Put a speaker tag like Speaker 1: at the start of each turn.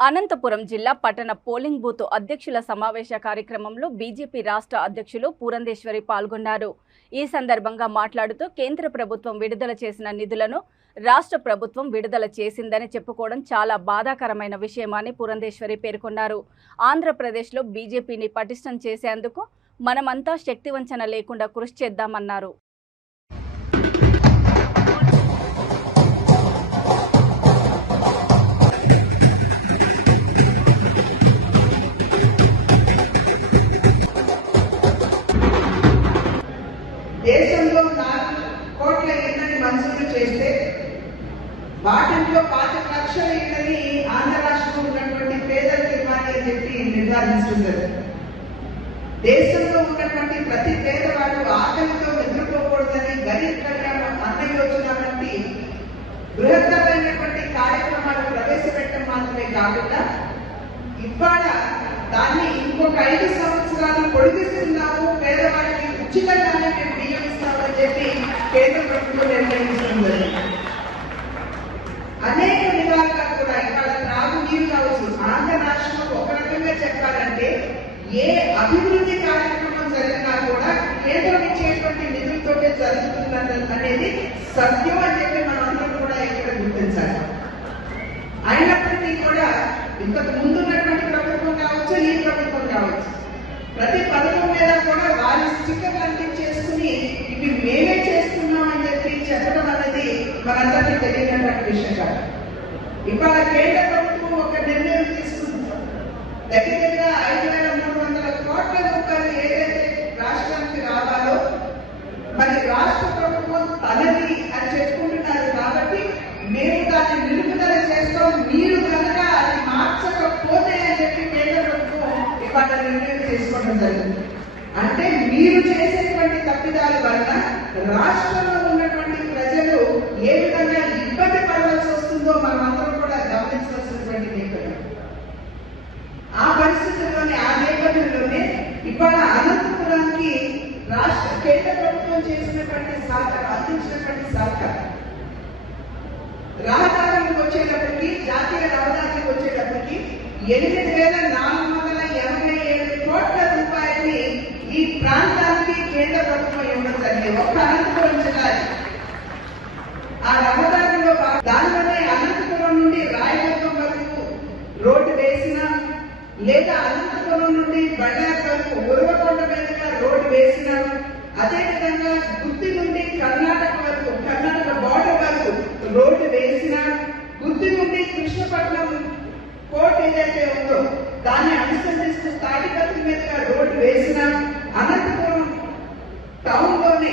Speaker 1: అనంతపురం జిల్లా పట్టణ polling booth అధ్యక్షుల సమావేశ కార్యక్రమంలో బీజేపీ రాష్ట్ర అధ్యక్షులు పూరంధేశ్వరి పాల్గొన్నారు. ఈ సందర్భంగా మాట్లాడుతూ కేంద్ర ప్రభుత్వం విడుదల చేసిన నిధులను రాష్ట్ర ప్రభుత్వం విడుదల చేసిందని చెప్పుకోవడం చాలా బాధాకరమైన విషయమని పురంధేశ్వరి పేర్కొన్నారు. ఆంధ్రప్రదేశ్లో బీజేపీని పటిష్టం చేసేందుకు మనమంతా శక్తివంచన లేకుండా కృషి చేద్దామన్నారు.
Speaker 2: దేశంలో నాలుగు కోట్ల ఇళ్ళని మంజూరు చేస్తే వాటిలో పాతిక లక్షల ఇళ్ళని ఆంధ్ర రాష్ట్రంలో ఉన్నటువంటి పేదలకు ఇవ్వాలి అని చెప్పి నిర్ధారిస్తున్నారు దేశంలో ఉన్నటువంటి ప్రతి పేదవాడు ఆకలితో నిద్రపోకూడదని గరీబ్ కళ్యాణ అన్న యోజన వంటి బృహత్తరమైనటువంటి కార్యక్రమాలు ప్రవేశపెట్టడం మాత్రమే కాకుండా ఇవాళ దాన్ని ఇంకొక ఐదు సంవత్సరాలు పొడిగిస్తున్నాము ఉచితంగానే మేము బియ్యం ఇస్తామని చెప్పి కేంద్ర ప్రభుత్వం నిర్ణయిస్తుంది అనేక విధాలుగా కూడా ఇవాళ త్రాగునీరు కావచ్చు ఆంధ్ర రాష్ట్రంలో ఒక రకంగా చెప్పాలంటే ఏ అభివృద్ధి కార్యక్రమం జరిగినా కూడా కేంద్రం ఇచ్చేటువంటి నిధులతోటే జరుగుతున్నది అనేది సత్యం అని చెప్పి మనందరం కూడా ఇక్కడ గుర్తించాలి. అయినప్పటికీ కూడా ఇంతకు ముందున్నటువంటి ప్రభుత్వం కావచ్చు ఈ ప్రభుత్వం కావచ్చు ప్రతి చక్కగా స్టిక్కర్లు అంటించేసుకుని ఇవి మేమే చేస్తున్నామని చెప్పి చెప్పడం అనేది మనందరికీ తెలియనటువంటి విషయం కాదు. ఇవాళ కేంద్ర ప్రభుత్వం ఒక నిర్ణయం తీసుకుంది. దగ్గర దగ్గర ఐదు వేల మూడు వందల కోట్ల రూపాయలు ఏదైతే రాష్ట్రానికి రావాలో మరి రాష్ట్ర ప్రభుత్వం తనది అని చెప్పుకుంటున్నారు కాబట్టి మేము దాన్ని నిలుపుదల చేస్తాం మీరు కనుక అది మార్చకపోతే అని చెప్పి కేంద్ర ప్రభుత్వం ఇవాళ నిర్ణయం తీసుకోవడం జరిగింది. అంటే మీరు చేసేటువంటి తప్పిదాల వలన రాష్ట్రంలో ఉన్నటువంటి ప్రజలు ఏ విధంగా ఇబ్బంది పడవలసి వస్తుందో మనమందరం కూడా గమనించవలసినటువంటి నేపథ్యం ఆ పరిస్థితుల్లోనే ఆ నేపథ్యంలోనే ఇవాళ అనంతపురానికి రాష్ట్ర కేంద్ర ప్రభుత్వం చేసినటువంటి సహకారం అందించినటువంటి సహకారం. రహదారులకు వచ్చేటప్పటికి జాతీయ రహదారికి వచ్చేటప్పటికి ఎనిమిది వేల నాలుగు వందల ఎనభై ఏడు కోట్ల రూపాయలని ఈ ప్రాంతానికి కేంద్ర ప్రభుత్వం ఇవ్వడం జరిగింది ఒక్క అనంతపురం జిల్లా ఆ రహదారిలో భా- దానివల్లే అనంతపురం నుండి రాయదుర్గం వరకు రోడ్డు వేసిన లేదా అనంతపురం నుండి బళ్ళారి వరకు ఉరవకొండ మీదుగా రోడ్డు వేసిన అదేవిధంగా గుత్తి నుండి కర్ణాటక వరకు కర్ణాటక బార్డర్ వరకు రోడ్డు వేసిన గుత్తి నుండి కృష్ణపట్నం కోర్టు ఏదైతే ఉందో దాన్ని అనుసంధిస్తూ తాటిపత్రి మీదుగా రోడ్డు వేసిన అనంతపురం టౌన్లోనే